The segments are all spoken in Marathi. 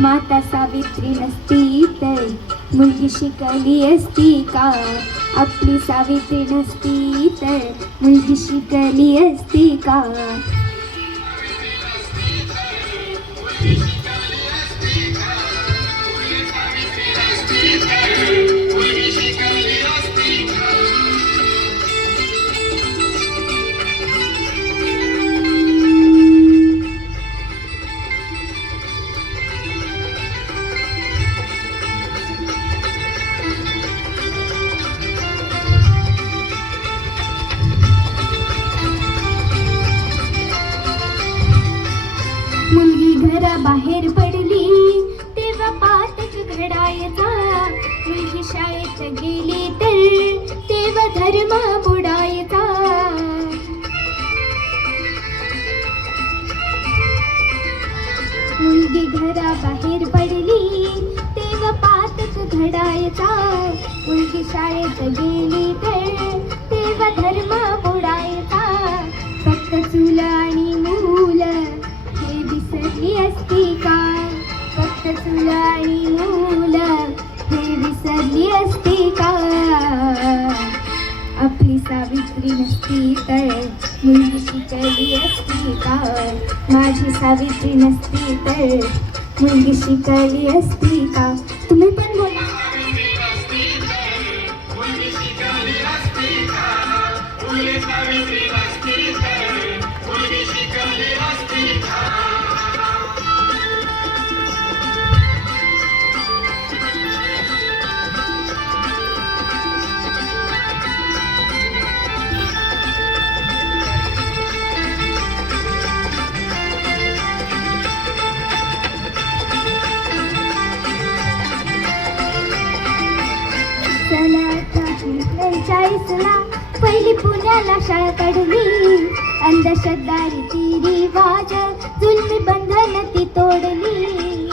माता सावित्री नसती तर मुलगी शिकली असती का? आपली सावित्री नसती तर मुलगी शिकली असती का? मुलगी घराबाहेर पडली तेव्हा पातक घडायचा. मुलगी शाळेत गेली तर तेव्हा धर्म बुडायचा. मुलगी घराबाहेर पडली तेव्हा पातक घडायचा. मुलगी शाळेत गेली तर तेव्हा धर्म बुडायचा. फक्त चूल आणि मूल हे विसरली असती का? फक्त चूल आणि मूल हे विसरली असती का? आपली सावित्री नसती तर मुलगी शिकली असती का? माझी सावित्री नसती तर मुलगी शिकली असती का? तुम्ही पण बोला. ला पहिली पुण्याला शाळा काढली. अंधश्रद्धारी ती रिवाज जुलमी बंधन ती तोडली.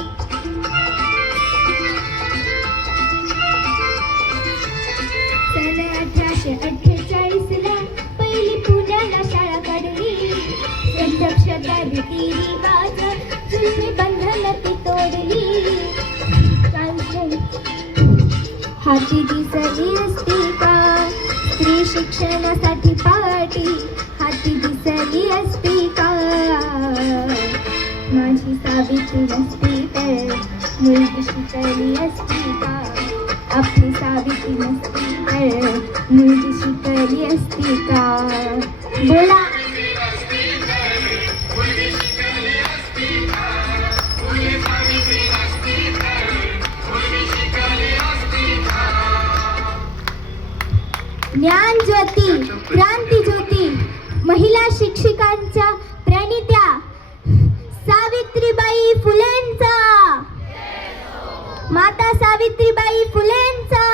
सन 1848 ला पहिली पुण्याला शाळा काढली. अंधश्रद्धारी ती रिवाज जुलमी बंधन ती तोडली. हाती दिसली असती का स्त्री शिक्षणासाठी पाठी? हाती दिसली असती का? माझी सावित्री नसती तर मुलगी शिकली असती का? आपली सावित्री नसती तर मुलगी शिकली असती का? बोला. ज्ञान ज्योती, क्रांती ज्योती, महिला शिक्षिकांच्या प्रणित्या सावित्रीबाई फुलेंचा, माता सावित्रीबाई फुलेंचा